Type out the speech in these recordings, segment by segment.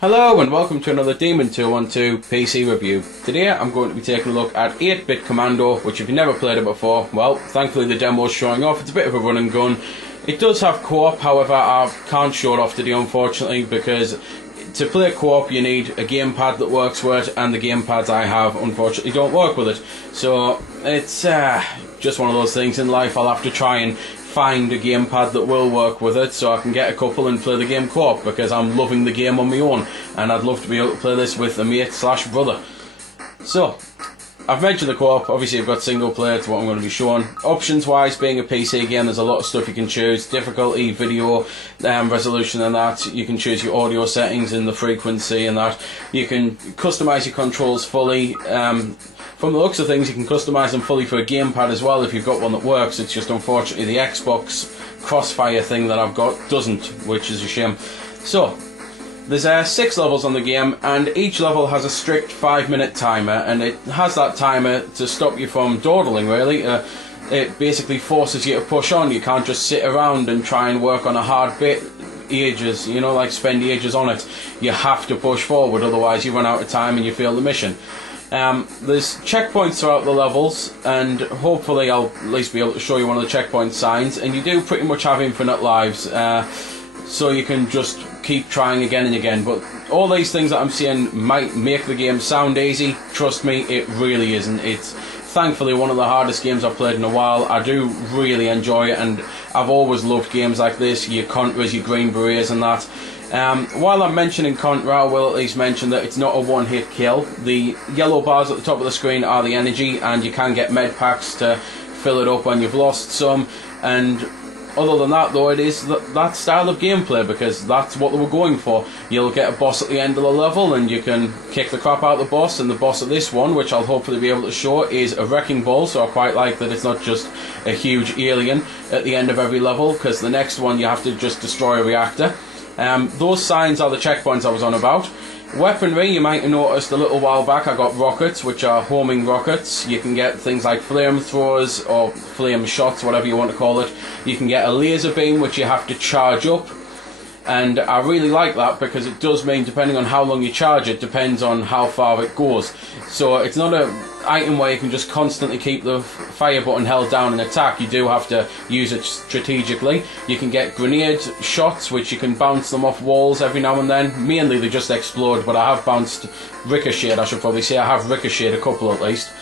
Hello and welcome to another Demon 212 PC review. Today I'm going to be taking a look at 8-Bit Commando, which if you've never played it before, well, thankfully the demo is showing off. It's a bit of a run and gun. It does have co-op, however I can't show it off today unfortunately, because to play co-op you need a gamepad that works with it, and the gamepads I have unfortunately don't work with it. So it's just one of those things in life. I'll have to try and find a gamepad that will work with it so I can get a couple and play the game co-op, because I'm loving the game on my own and I'd love to be able to play this with a mate slash brother. So I've mentioned the co-op. Obviously I've got single player, it's what I'm going to be showing. Options wise, being a PC game, there's a lot of stuff you can choose. Difficulty, video, resolution and that. You can choose your audio settings and the frequency and that. You can customise your controls fully. From the looks of things, you can customise them fully for a gamepad as well if you've got one that works. It's just unfortunately the Xbox Crossfire thing that I've got doesn't, which is a shame. So there's 6 levels on the game, and each level has a strict 5-minute timer, and it has that timer to stop you from dawdling really. It basically forces you to push on. You can't just sit around and try and work on a hard bit ages, you know, like spend ages on it. You have to push forward, otherwise you run out of time and you fail the mission. There's checkpoints throughout the levels, and hopefully I'll at least be able to show you one of the checkpoint signs, and you do pretty much have infinite lives, so you can just keep trying again and again. But all these things that I'm saying might make the game sound easy. Trust me, it really isn't. It's thankfully one of the hardest games I've played in a while. I do really enjoy it, and I've always loved games like this, your Contras, your Green Berets and that. While I'm mentioning Contra, I will at least mention that it's not a one-hit kill. The yellow bars at the top of the screen are the energy, and you can get med packs to fill it up when you've lost some. And other than that though, it is that style of gameplay, because that's what they were going for. You'll get a boss at the end of the level and you can kick the crap out of the boss, and the boss of this one, which I'll hopefully be able to show, is a wrecking ball, so I quite like that it's not just a huge alien at the end of every level, because the next one you have to just destroy a reactor. Those signs are the checkpoints I was on about. Weaponry, you might have noticed a little while back I got rockets, which are homing rockets. You can get things like flamethrowers or flame shots, whatever you want to call it. You can get a laser beam, which you have to charge up, and I really like that because it does mean, depending on how long you charge it, depends on how far it goes. So it's not an item where you can just constantly keep the fire button held down and attack. You do have to use it strategically. You can get grenade shots, which you can bounce them off walls every now and then. Mainly they just explode, but I have bounced ricocheted, I should probably say. I have ricocheted a couple at least.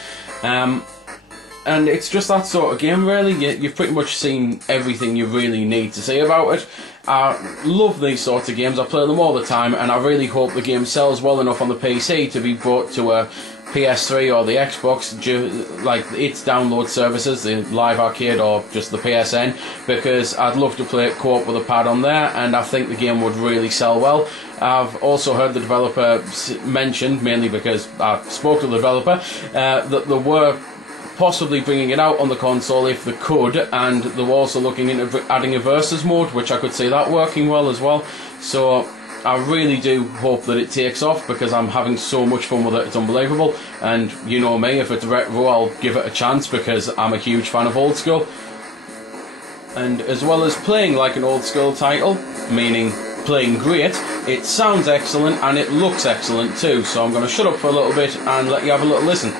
And it's just that sort of game really. You've pretty much seen everything you really need to say about it. I love these sorts of games, I play them all the time, and I really hope the game sells well enough on the PC to be brought to a PS3 or the Xbox, like its download services, the Live Arcade or just the PSN, because I'd love to play it co-op with a pad on there, and I think the game would really sell well. I've also heard the developer mention, mainly because I spoke to the developer, that they were possibly bringing it out on the console if they could, and they were also looking into adding a versus mode, which I could see that working well as well. So I really do hope that it takes off, because I'm having so much fun with it, it's unbelievable. And you know me, if it's retro I'll give it a chance, because I'm a huge fan of old school. And as well as playing like an old school title, meaning playing great, it sounds excellent and it looks excellent too. So I'm going to shut up for a little bit and let you have a little listen.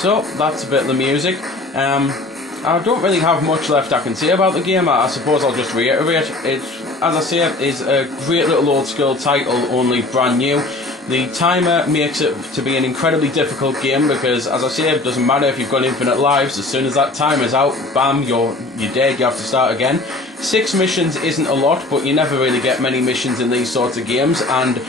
So that's a bit of the music. I don't really have much left I can say about the game. I suppose I'll just reiterate. It, as I say, is a great little old school title, only brand new. The timer makes it to be an incredibly difficult game because, as I say, it doesn't matter if you've got infinite lives. As soon as that timer's out, bam, you're dead. You have to start again. 6 missions isn't a lot, but you never really get many missions in these sorts of games, and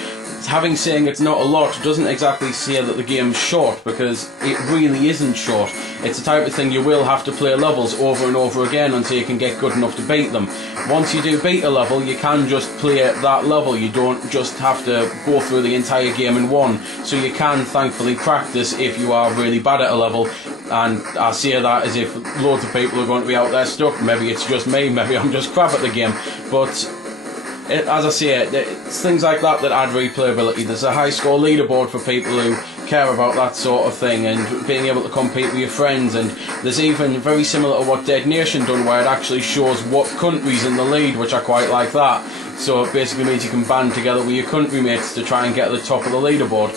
having saying it's not a lot doesn't exactly say that the game's short, because it really isn't short. It's the type of thing you will have to play levels over and over again until you can get good enough to beat them. Once you do beat a level, you can just play that level. You don't just have to go through the entire game in one. So you can thankfully practice if you are really bad at a level. And I say that as if loads of people are going to be out there stuck. Maybe it's just me, maybe I'm just crap at the game. But as I say, it's things like that that add replayability. There's a high score leaderboard for people who care about that sort of thing, and being able to compete with your friends. And there's even very similar to what Dead Nation done, where it actually shows what country's in the lead, which I quite like that. So it basically means you can band together with your countrymates to try and get to the top of the leaderboard.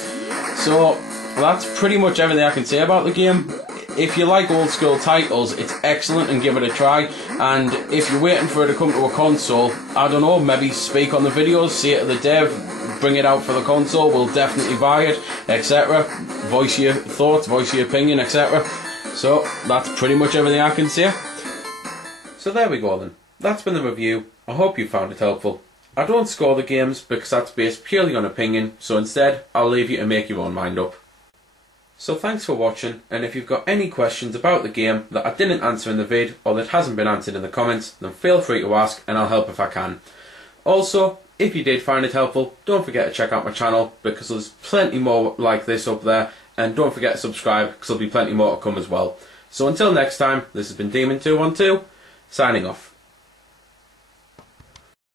So that's pretty much everything I can say about the game. If you like old school titles, it's excellent, and give it a try. And if you're waiting for it to come to a console, I don't know, maybe speak on the videos, say it to the dev, bring it out for the console, we'll definitely buy it, etc. Voice your thoughts, voice your opinion, etc. So that's pretty much everything I can say. So there we go then. That's been the review. I hope you found it helpful. I don't score the games because that's based purely on opinion, so instead I'll leave you to make your own mind up. So thanks for watching, and if you've got any questions about the game that I didn't answer in the vid, or that hasn't been answered in the comments, then feel free to ask and I'll help if I can. Also, if you did find it helpful, don't forget to check out my channel, because there's plenty more like this up there, and don't forget to subscribe, because there'll be plenty more to come as well. So until next time, this has been Demon212, signing off.